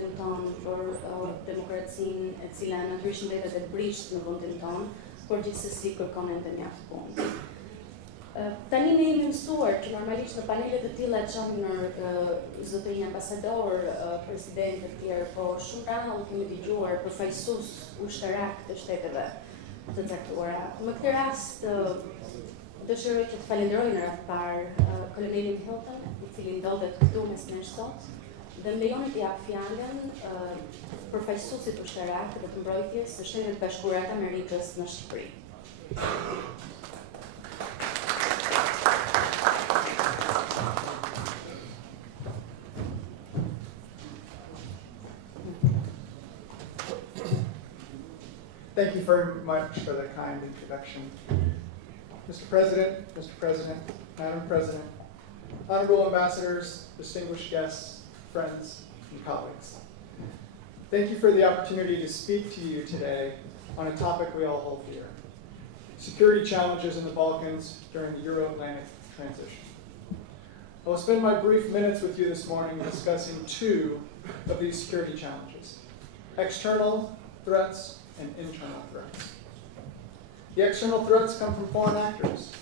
vendin tonë, për demokracinë e cila natyrisht mbetet e brisht në vendin tonë, por gjithsesi kërkon ende mjaft punë. Tani ne jemi mësuar që normalisht në panelet të tilla çon zotërinj ambasador, president e tjerë, po shumë rrallë kemi dëgjuar përfaqësues ushtarak të shteteve të caktuara. Në këtë rast dëshiroj që të falenderoj në radhë parë kolonelin Hilton, i cili ndodhet këtu mes nesh sot, dhe më lejoni të jap fjalën përfaqësuesit ushtarak të Mbrojtjes së Shtetit Bashkuara të Amerikës në Shqipëri. Thank you very much for the kind introduction. Mr. President, Madam President, honorable ambassadors, distinguished guests, friends, and colleagues. Thank you for the opportunity to speak to you today on a topic we all hold dear: security challenges in the Balkans during the Euro-Atlantic transition. I will spend my brief minutes with you this morning discussing two of these security challenges: external threats and internal threats. The external threats come from foreign actors.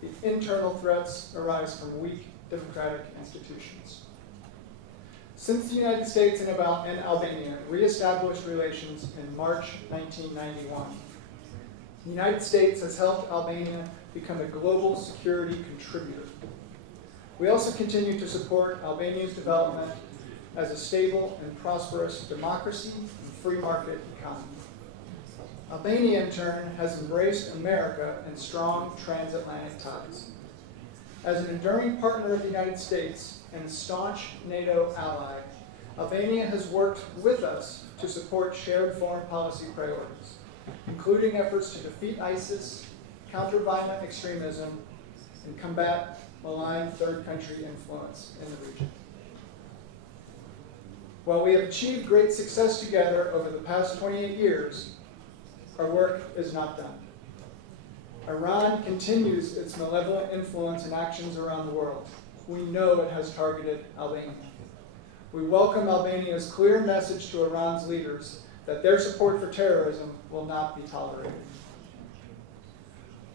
The internal threats arise from weak democratic institutions. Since the United States and Albania reestablished relations in March 1991, the United States has helped Albania become a global security contributor. We also continue to support Albania's development as a stable and prosperous democracy and free market economy. Albania, in turn, has embraced America and strong transatlantic ties. As an enduring partner of the United States and a staunch NATO ally, Albania has worked with us to support shared foreign policy priorities, including efforts to defeat ISIS, counter violent extremism, and combat malign third country influence in the region. While we have achieved great success together over the past 28 years, our work is not done. Iran continues its malevolent influence and actions around the world. We know it has targeted Albania. We welcome Albania's clear message to Iran's leaders that their support for terrorism will not be tolerated.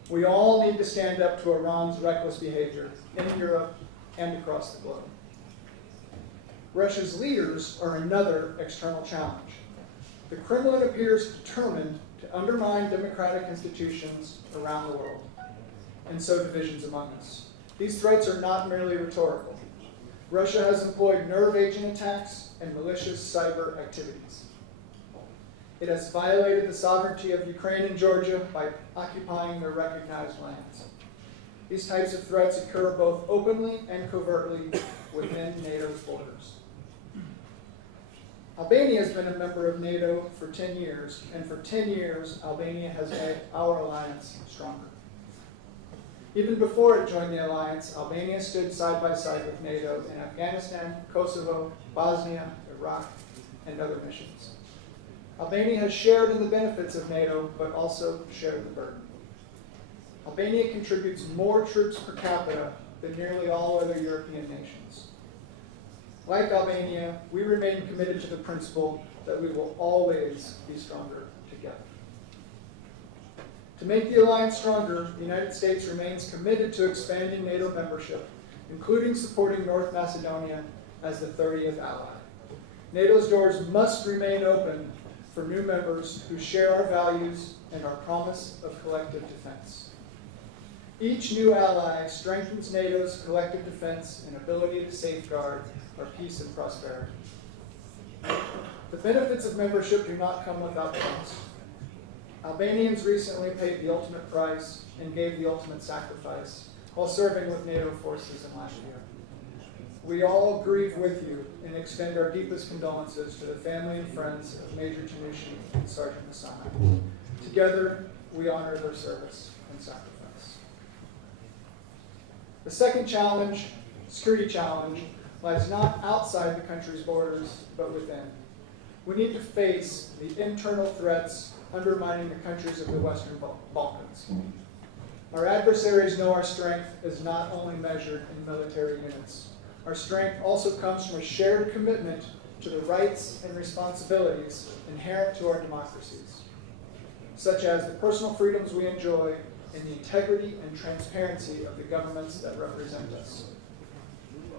We all need to stand up to Iran's reckless behavior in Europe and across the globe. Russia's leaders are another external challenge. The Kremlin appears determined to undermine democratic institutions around the world, and sow divisions among us. These threats are not merely rhetorical. Russia has employed nerve agent attacks and malicious cyber activities. It has violated the sovereignty of Ukraine and Georgia by occupying their recognized lands. These types of threats occur both openly and covertly within NATO's borders. Albania has been a member of NATO for 10 years, and for 10 years, Albania has made our alliance stronger. Even before it joined the alliance, Albania stood side by side with NATO in Afghanistan, Kosovo, Bosnia, Iraq, and other missions. Albania has shared in the benefits of NATO, but also shared the burden. Albania contributes more troops per capita than nearly all other European nations. Like Albania, we remain committed to the principle that we will always be stronger together. To make the alliance stronger, the United States remains committed to expanding NATO membership, including supporting North Macedonia as the 30th ally. NATO's doors must remain open for new members who share our values and our promise of collective defense. Each new ally strengthens NATO's collective defense and ability to safeguard our peace and prosperity. The benefits of membership do not come without cost. Albanians recently paid the ultimate price and gave the ultimate sacrifice while serving with NATO forces in Latvia. We all grieve with you and extend our deepest condolences to the family and friends of Major Tanushi and Sergeant Masana. Together, we honor their service and sacrifice. The second challenge, security challenge, lies not outside the country's borders, but within. We need to face the internal threats undermining the countries of the Western Balkans. Our adversaries know our strength is not only measured in military units. Our strength also comes from a shared commitment to the rights and responsibilities inherent to our democracies, such as the personal freedoms we enjoy and the integrity and transparency of the governments that represent us.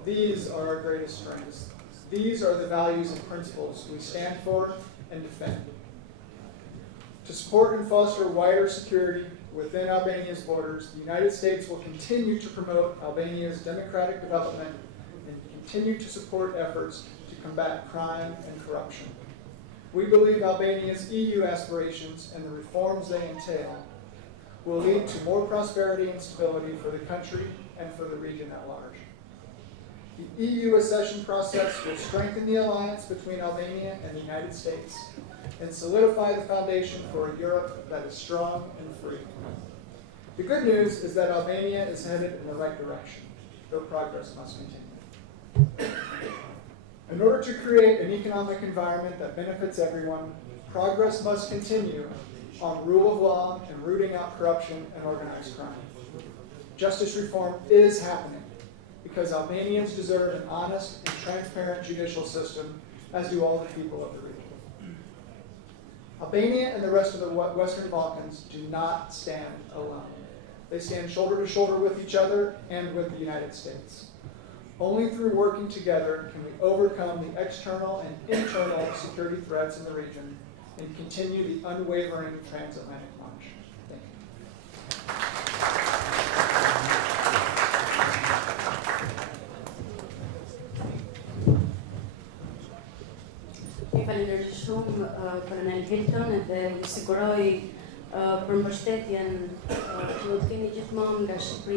These are our greatest strengths. These are the values and principles we stand for and defend. To support and foster wider security within Albania's borders, the United States will continue to promote Albania's democratic development and continue to support efforts to combat crime and corruption. We believe Albania's EU aspirations and the reforms they entail will lead to more prosperity and stability for the country and for the region at large. The EU accession process will strengthen the alliance between Albania and the United States and solidify the foundation for a Europe that is strong and free. The good news is that Albania is headed in the right direction, though progress must continue. In order to create an economic environment that benefits everyone, progress must continue on rule of law and rooting out corruption and organized crime. Justice reform is happening because Albanians deserve an honest and transparent judicial system, as do all the people of the region. Albania and the rest of the Western Balkans do not stand alone. They stand shoulder to shoulder with each other and with the United States. Only through working together can we overcome the external and internal security threats in the region and continue the unwavering transatlantic march. Thank you. Falenderoj shumë Kolonel Hilton dhe ju siguroj për mbështetjen që do të keni gjithmonë nga Shqipëria.